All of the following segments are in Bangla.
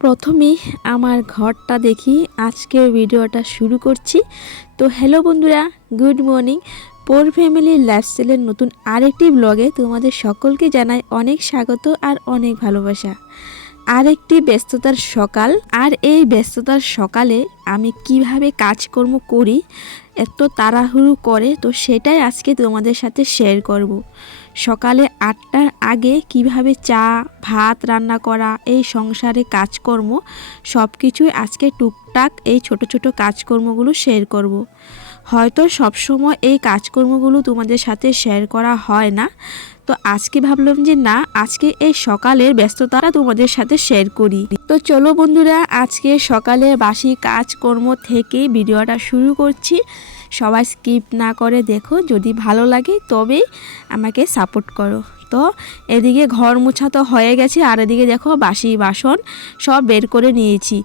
প্রথমেই আমার ঘরটা দেখি আজকের ভিডিওটা শুরু করছি। তো হ্যালো বন্ধুরা, গুড মর্নিং। পোর ফ্যামিলির লাইফস্টাইলের নতুন আরেকটি ব্লগে তোমাদের সকলকে জানাই অনেক স্বাগত আর অনেক ভালোবাসা। আরেকটি ব্যস্ততার সকাল, আর এই ব্যস্ততার সকালে আমি কিভাবে কাজকর্ম করি এত তাড়াহুড়ো করে, তো সেটাই আজকে তোমাদের সাথে শেয়ার করব। সকালে 8টার আগে কিভাবে চা ভাত রান্না করা, এই সংসারে কাজকর্ম সব কিছুই আজকে টুকটাক এই ছোট ছোট কাজকর্মগুলো শেয়ার করব। হয়তো সবসময় এই কাজকর্মগুলো তোমাদের সাথে শেয়ার করা হয় না, তো আজকে ভাবলাম যে না, আজকে এই সকালের ব্যস্ততাটা তোমাদের সাথে শেয়ার করি। তো চলো বন্ধুরা, আজকে সকালে বাসি কাজকর্ম থেকে ভিডিওটা শুরু করছি। সবাই স্কিপ না করে দেখো, যদি ভালো লাগে তবেই আমাকে সাপোর্ট করো। তো এদিকে ঘর মোছা তো হয়ে গেছে, আর এদিকে দেখো বাসি বাসন সব বের করে নিয়েছি।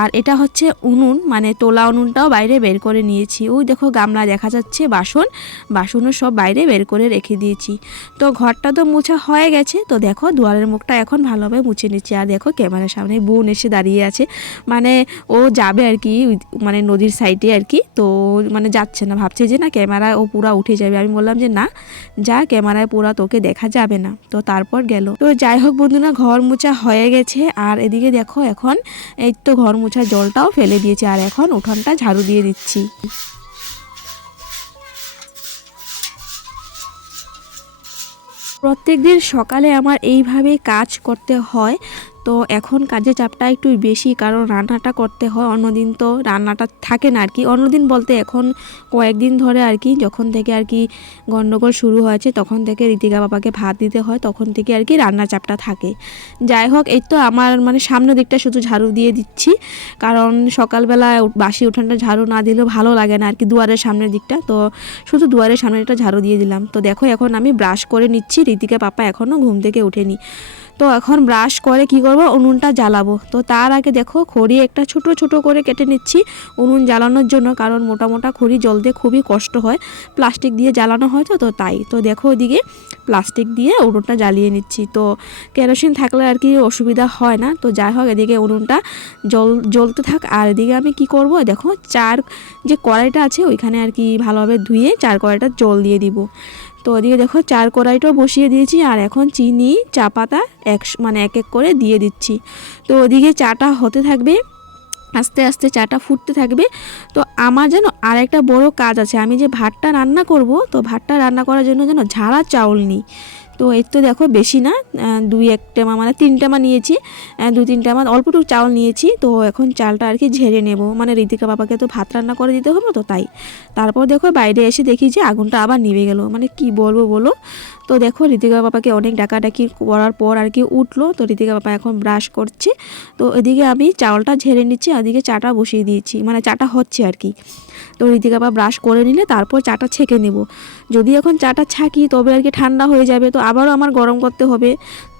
আর এটা হচ্ছে উনুন, মানে তোলা উনুনটাও বাইরে বের করে নিয়েছি। ওই দেখো গামলা দেখা যাচ্ছে, বাসনও সব বাইরে বের করে রেখে দিয়েছি। তো ঘরটা তো মোছা হয়ে গেছে। তো দেখো দুয়ারের মুখটা এখন ভালোভাবে মুছে নিচ্ছি। আর দেখো ক্যামেরার সামনে বোন এসে দাঁড়িয়ে আছে, মানে ও যাবে আর কি, মানে নদীর সাইডে আর কি। তো মানে যাচ্ছে না, ভাবছে যে না ক্যামেরায় ও পুরা উঠে যাবে। আমি বললাম যে না, যা, ক্যামেরায় পুরা তোকে দেখা যাবে না। তো তারপর গেল। তো যাই হোক বন্ধুরা, ঘর মোছা হয়ে গেছে। আর এদিকে দেখো এখন এই তো ঘর মোছার জলটাও ফেলে দিয়েছি, আর এখন উঠোনটা ঝাড়ু দিয়ে দিচ্ছি। প্রত্যেকদিন সকালে আমার এইভাবে কাজ করতে হয়। তো এখন কাজের চাপটা একটু বেশি, কারণ রান্নাটা করতে হয়। অন্যদিন তো রান্নাটা থাকে না আর কি। অন্যদিন বলতে এখন কয়েকদিন ধরে আর কি, যখন থেকে আর কি গন্ডগোল শুরু হয়েছে তখন থেকে ঋতিকা বাবাকে ভাত দিতে হয়, তখন থেকে আর কি রান্নার চাপটা থাকে। যাই হোক, এই তো আমার মানে সামনের দিকটা শুধু ঝাড়ু দিয়ে দিচ্ছি, কারণ সকালবেলা বাসি উঠানটা ঝাড়ু না দিলেও ভালো লাগে না আর কি, দুয়ারের সামনের দিকটা। তো শুধু দুয়ারের সামনের দিকটা ঝাড়ু দিয়ে দিলাম। তো দেখো এখন আমি ব্রাশ করে নিচ্ছি। ঋতিকা পাপা এখনও ঘুম থেকে ওঠেনি। তো এখন ব্রাশ করে কি করব, উনুনটা জ্বালাবো। তো তার আগে দেখো খড়ি একটা ছোট ছোট করে কেটে নিচ্ছি উনুন জ্বালানোর জন্য, কারণ মোটা মোটা খড়ি জ্বলতে খুবই কষ্ট হয়। প্লাস্টিক দিয়ে জ্বালানো হয় তো তাই। তো দেখো ওইদিকে প্লাস্টিক দিয়ে উনুনটা জ্বালিয়ে নিচ্ছি। তো কেরোসিন থাকলে আর কি অসুবিধা হয় না। তো যাই হোক, এদিকে উনুনটা জ্বলতে থাক। আর এদিকে আমি কি করব, দেখো চার যে কড়াইটা আছে ওইখানে আর কি ভালোভাবে ধুয়ে চার কড়াইটা জল দিয়ে দিব। তো ওদিকে দেখো চার কড়াইটাও বসিয়ে দিয়েছি। আর এখন চিনি চা পাতা এক এক করে দিয়ে দিচ্ছি। তো ওদিকে চাটা হতে থাকবে, আস্তে আস্তে চাটা ফুটতে থাকবে। তো আমার যেন আর একটা বড় কাজ আছে, আমি যে ভাতটা রান্না করব, তো ভাতটা রান্না করার জন্য যেন ঝাড়া চাউল নিই। তো এর তো দেখো বেশি না, 2-1 টেমা মানে 3 টেমা নিয়েছি, 2-3 টেমা অল্পটুকু চাউল নিয়েছি। তো এখন চালটা আর কি ঝেড়ে নেব, মানে ঋতিকা বাবাকে তো ভাত রান্না করে দিতে হবে, তো তাই। তারপর দেখো বাইরে এসে দেখি যে আগুনটা আবার নিভে গেল, মানে কি বলবো বলো। তো দেখো ঋতিকা বাবাকে অনেক ডাকাডাকি করার পর আর কি উঠলো। তো ঋতিকা বাবা এখন ব্রাশ করছে। তো এদিকে আমি চাউলটা ঝেড়ে নিচ্ছি, ওদিকে চাটা বসিয়ে দিয়েছি, মানে চাটা হচ্ছে আর কি। তো ঋতিকা বাবা ব্রাশ করে নিলে তারপর চাটা ছেঁকে নেব। যদি এখন চাটা ছাঁকি তবে আর কি ঠান্ডা হয়ে যাবে, তো আবারও আমার গরম করতে হবে।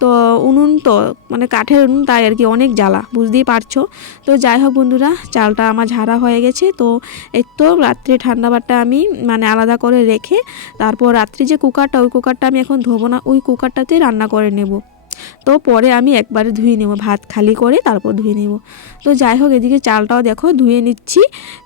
তো উনুন তো মানে কাঠের উনুন, তাই আর কি অনেক জ্বালা, বুঝতেই পারছো। তো যাই হোক বন্ধুরা, চালটা আমার ঝাড়া হয়ে গেছে। তো এই তো রাত্রে ঠান্ডা ভাতটা আমি মানে আলাদা করে রেখে তারপর রাত্রি যে কুকারটা, ওই কুকারটা আমি এখন ধোবো না, ওই কুকারটাতে রান্না করে নেব। তো পরে আমি একবারে ধুয়ে নেব, ভাত খালি করে তারপর ধুয়ে নেব। তো যাই হোক, এদিকে চালটাও দেখো ধুয়ে নিচ্ছি।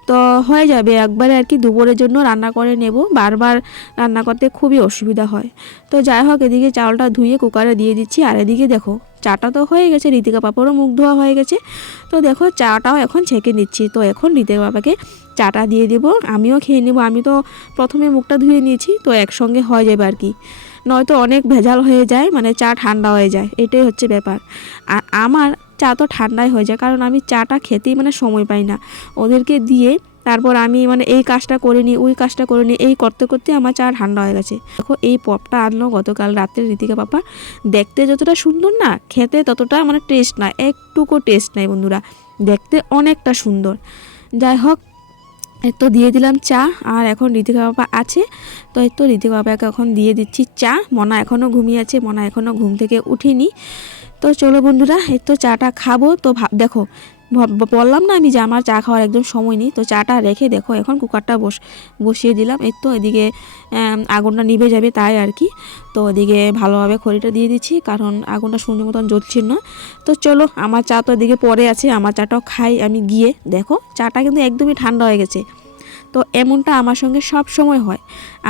তো হয়ে যাবে একবারে আর কি, দুপুরের জন্য রান্না করে নেব, বারবার রান্না করতে খুবই অসুবিধা হয়। তো যাই হোক, এদিকে চালটা ধুয়ে কুকারে দিয়ে দিচ্ছি। আর এদিকে দেখো চাটা তো হয়ে গেছে, ঋতিকা পাপারও মুখ ধোয়া হয়ে গেছে। তো দেখো চাটাও এখন ছেঁকে নিচ্ছি। তো এখন ঋতিকা পাপাকে চাটা দিয়ে দেবো, আমিও খেয়ে নেব। আমি তো প্রথমে মুখটা ধুয়ে নিয়েছি, তো একসঙ্গে হয়ে যাবে আর কি, নয়তো অনেক ভেজাল হয়ে যায়, মানে চা ঠান্ডা হয়ে যায়, এটাই হচ্ছে ব্যাপার। আর আমার চা তো ঠান্ডাই হয়ে যায়, কারণ আমি চাটা খেতেই মানে সময় পাই না। ওদেরকে দিয়ে তারপর আমি মানে এই কাজটা করে নিই, ওই কাজটা করে নিই, এই করতে করতে আমার চা ঠান্ডা হয়ে গেছে। দেখো এই পপটা আনলো গতকাল রাত্রে ঋতিকা পাপা, দেখতে যতটা সুন্দর না, খেতে ততটা মানে টেস্ট না, একটুকু টেস্ট নাই বন্ধুরা, দেখতে অনেকটা সুন্দর। যাই হোক, এই তো দিয়ে দিলাম চা। আর এখন ঋতিকা বাবা আছে, তো এই তো ঋতিকা বাবাকে এখন দিয়ে দিচ্ছি চা। মনা এখনও ঘুমিয়ে আছে, মনা এখনও ঘুম থেকে উঠিনি। তো চলো বন্ধুরা, এই তো চাটা খাবো। তো দেখো বললাম না আমি যে আমার চা খাওয়ার একদম সময় নেই, তো চাটা রেখে দেখো এখন কুকারটা বসিয়ে দিলাম। এই তো এদিকে আগুনটা নিভে যাবে তাই আর কি। তো এদিকে ভালোভাবে খড়িটা দিয়ে দিচ্ছি কারণ আগুনটা সুন্দর মতন জ্বলছিল না। তো চলো আমার চা তো এদিকে পরে আছে, আমার চাটাও খাই আমি গিয়ে। দেখো চাটা কিন্তু একদমই ঠান্ডা হয়ে গেছে। তো এমনটা আমার সঙ্গে সব সময় হয়,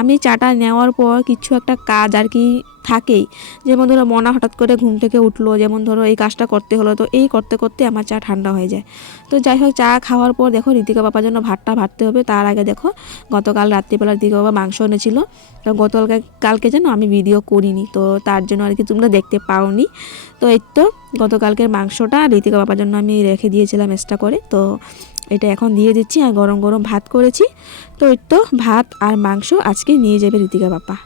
আমি চাটা নেওয়ার পর কিছু একটা কাজ আর কি থাকেই। যেমন ধরো মনা হঠাৎ করে ঘুম থেকে উঠলো, যেমন ধরো এই কাজটা করতে হলো, তো এই করতে করতে আমার চা ঠান্ডা হয়ে যায়। তো যাই হোক চা খাওয়ার পর দেখো ঋতিকা বাবার জন্য ভাতটা ভাততে হবে। তার আগে দেখো গতকাল রাত্রিবেলা ঋতিকা বাবা মাংস এনেছিল, তো কালকে যেন আমি ভিডিও করিনি, তো তার জন্য আর কি তোমরা দেখতে পাওনি। তো এই তো গতকালকের মাংসটা ঋতিকা বাবার জন্য আমি রেখে দিয়েছিলাম এক্সট্রা করে, তো এটা এখন দিয়ে দিচ্ছি। আর গরম গরম ভাত করেছি, তো এই তো ভাত আর মাংস আজকে নিয়ে যাবে ঋতিকা বাবা।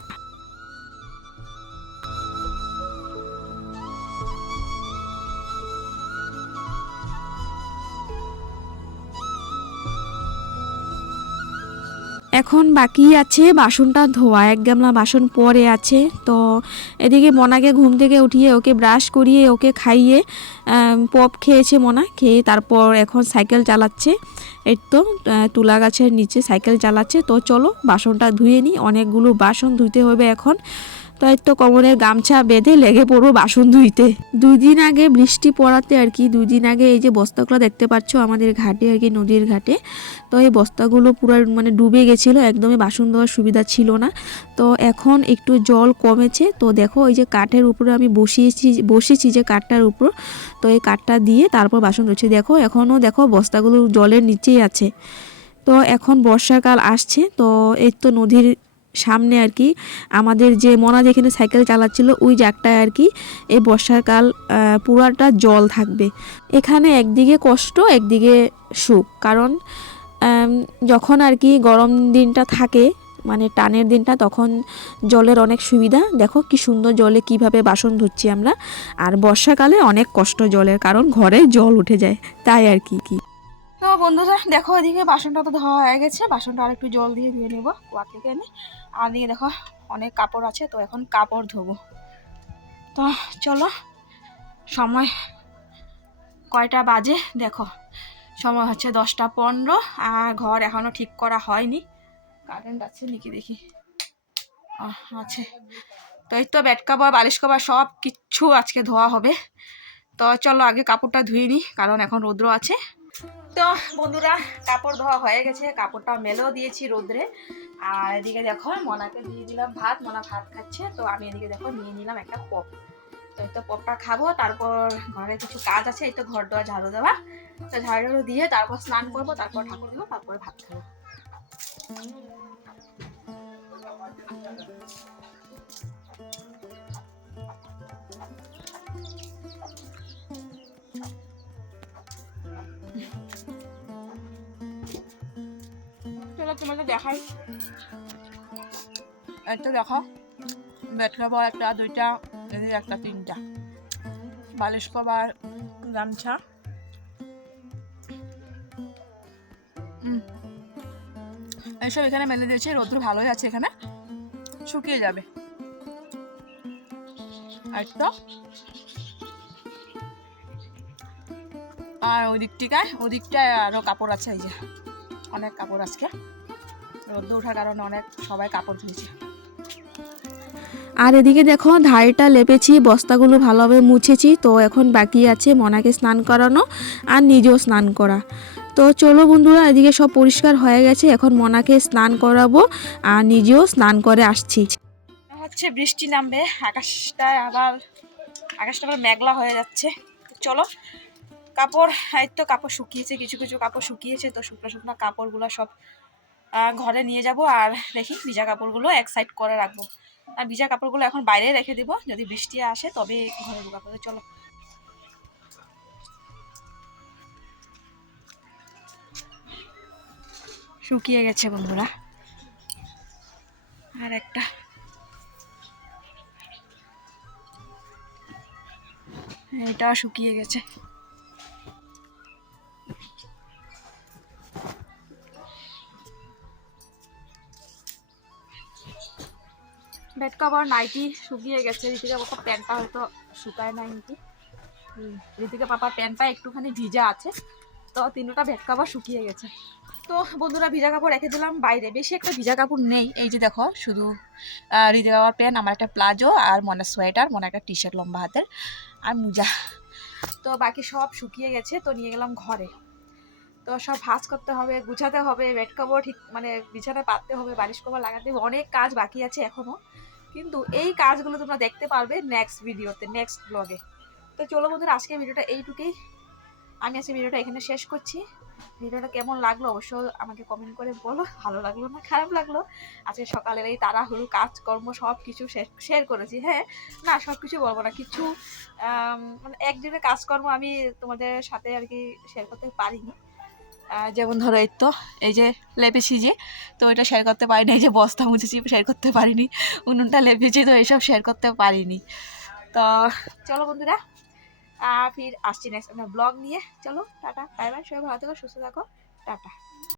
এখন বাকি আছে বাসনটা ধোয়া, এক গামলা বাসন পরে আছে। তো এদিকে মনাকে ঘুম থেকে উঠিয়ে ওকে ব্রাশ করিয়ে ওকে খাইয়ে পপ খেয়েছে মনা, খেয়ে তারপর এখন সাইকেল চালাচ্ছে। এই তো তুলা গাছের নিচে সাইকেল চালাচ্ছে। তো চলো বাসনটা ধুয়ে নিই, অনেকগুলো বাসন ধুতে হবে এখন। তো এই তো কোমরের গামছা বেঁধে লেগে পড়বো বাসন ধুইতে। 2 দিন আগে বৃষ্টি পড়াতে আর কি, 2 দিন আগে এই যে বস্তাগুলো দেখতে পাচ্ছ আমাদের ঘাটে আর কি, নদীর ঘাটে। তো এই বস্তাগুলো পুরো মানে ডুবে গেছিলো, একদমই বাসন ধোয়ার সুবিধা ছিল না। তো এখন একটু জল কমেছে। তো দেখো এই যে কাঠের উপরে আমি বসেছি যে কাঠটার উপর, তো এই কাঠটা দিয়ে তারপর বাসন ধুচ্ছি। দেখো এখনও দেখো বস্তাগুলো জলের নিচেই আছে। তো এখন বর্ষাকাল আসছে, তো এই তো নদীর সামনে আর কি আমাদের যে মনা যেখানে সাইকেল চালাচ্ছিল ওই জায়গাটায় আর কি এই বর্ষাকাল পুরাটা জল থাকবে। এখানে একদিকে কষ্ট একদিকে সুখ, কারণ যখন আর কি গরম দিনটা থাকে মানে টানের দিনটা, তখন জলের অনেক সুবিধা। দেখো কি সুন্দর জলে কিভাবে বাসন ধুচ্ছি আমরা। আর বর্ষাকালে অনেক কষ্ট জলের, কারণ ঘরে জল উঠে যায় তাই আর কি। তো বন্ধুরা দেখো এদিকে বাসনটা তো ধোয়া হয়ে গেছে, বাসনটা আর একটু জল দিয়ে ধুয়ে নেবো কুয়া থেকে এনে। আর দিকে দেখো অনেক কাপড় আছে, তো এখন কাপড় ধোবো। তো চলো সময় কয়টা বাজে দেখো, সময় হচ্ছে 10টা 15 আর ঘর এখনো ঠিক করা হয়নি। কারেন্ট আছে নাকি দেখি, আছে। তো এই তো বেড কাভার বালিশ কাভার সব কিচ্ছু আজকে ধোয়া হবে। তো চলো আগে কাপড়টা ধুয়ে নিই কারণ এখন রৌদ্র আছে। তো বন্ধুরা কাপড় ধোয়া হয়ে গেছে, কাপড়টা মেলেও দিয়েছি রোদ্রে। আর এদিকে দেখো মনাকে দিয়ে দিলাম ভাত, মনা ভাত খাচ্ছে। তো আমি এদিকে দেখো নিয়ে নিলাম একটা পপ। তো এই তো পপটা খাবো, তারপর ঘরে কিছু কাজ আছে, এই তো ঘর দেওয়া ঝাড়ু দেওয়া। তো ঝাড়ু দিয়ে তারপর স্নান করবো, তারপর ঠাকুর দেবো, তারপরে ভাত খাবো। চলো তোমাদের দেখাই। একটা দেখো বেড কভার একটা, দুইটা, এদিকে একটা, তিনটা বালিশ কভার, গামছা। এইসব এখানে মেলে দিয়েছে, রোদ্র ভালোই আছে, এখানে শুকিয়ে যাবে। আর তো আর ওই দিকটায় আরো কাপড় আছে, এই যে অনেক কাপড় আজকে রোদ্র ওঠার কারণে অনেক সবাই কাপড় ধুয়েছে। আর এদিকে দেখো ধাড়িটা লেপেছি, বস্তাগুলো ভালোভাবে মুছেছি। তো এখন বাকি আছে মনাকে স্নান করানো আর নিজেও স্নান করা। তো চলো বন্ধুরা এদিকে সব পরিষ্কার হয়ে গেছে, এখন মনাকে স্নান করাবো আর নিজেও স্নান করে আসছি। হচ্ছে বৃষ্টি নামবে, আকাশটা আবার মেঘলা হয়ে যাচ্ছে। চলো কাপড়, এই তো কাপড় শুকিয়েছে, কিছু কিছু কাপড় শুকিয়েছে। তো শুকনো কাপড়গুলো সব ঘরে নিয়ে যাব, আর দেখি ভিজা কাপড়গুলো এক সাইড করে রাখবো। আর ভিজা কাপড়গুলো এখন বাইরে রেখে দিব, যদি বৃষ্টি আসে তবে ঘরে ঢোকাবো। চলো শুকিয়ে গেছে বন্ধুরা, আর একটা এটা শুকিয়ে গেছে। বেড কভার নাইটি শুকিয়ে গেছে, ঋতিকা পাপার প্যান্টটা হয়তো শুকায় নাই নাকি। ঋতিকা পাপার প্যান্টটা একটুখানি ভিজা আছে, তো 3টা বেড কাভার শুকিয়ে গেছে। তো বন্ধুরা ভিজা কাপড় রেখে দিলাম বাইরে, বেশি একটা ভিজা কাপড় নেই। এই যে দেখো শুধু রিজা কাপড় প্যান্ট, আমার একটা প্লাজো, আর মনের সোয়েটার, মনে একটা টি শার্ট লম্বা হাতের, আর মোজা। তো বাকি সব শুকিয়ে গেছে। তো নিয়ে গেলাম ঘরে। তো সব ভাঁজ করতে হবে, গুছাতে হবে, বেড কাপড় ঠিক মানে বিছানা পাততে হবে, বালিশ কভার লাগাতে হবে, অনেক কাজ বাকি আছে এখনো। কিন্তু এই কাজগুলো তোমরা দেখতে পারবে নেক্সট ভিডিওতে, নেক্সট ব্লগে। তো চলো বন্ধুরা, আজকে ভিডিওটা এইটুকুই। আমি আজকে ভিডিওটা এখানে শেষ করছি। ভিডিওটা কেমন লাগলো অবশ্যই আমাকে কমেন্ট করে বলো, ভালো লাগলো না খারাপ লাগলো। আজকে সকালের এই তাড়াহুড়ো কাজকর্ম সব কিছু শেয়ার করেছি। হ্যাঁ, না সব কিছু বলবো না, কিছু মানে একদিনের কাজকর্ম আমি তোমাদের সাথে আর কি শেয়ার করতে পারিনি। যেমন ধরো এই তো এই যে লেপেছি যে, তো এটা শেয়ার করতে পারিনি। এই যে বস্তা মুছেছি শেয়ার করতে পারিনি, উনুনটা লেপেছি, তো এইসব শেয়ার করতে পারিনি। তো চলো বন্ধুরা, ফির আসছি নেক্সট ব্লগ নিয়ে। চলো টাটা, বাই বাই, সবাই ভালো থেকো, সুস্থ থাকো, টাটা।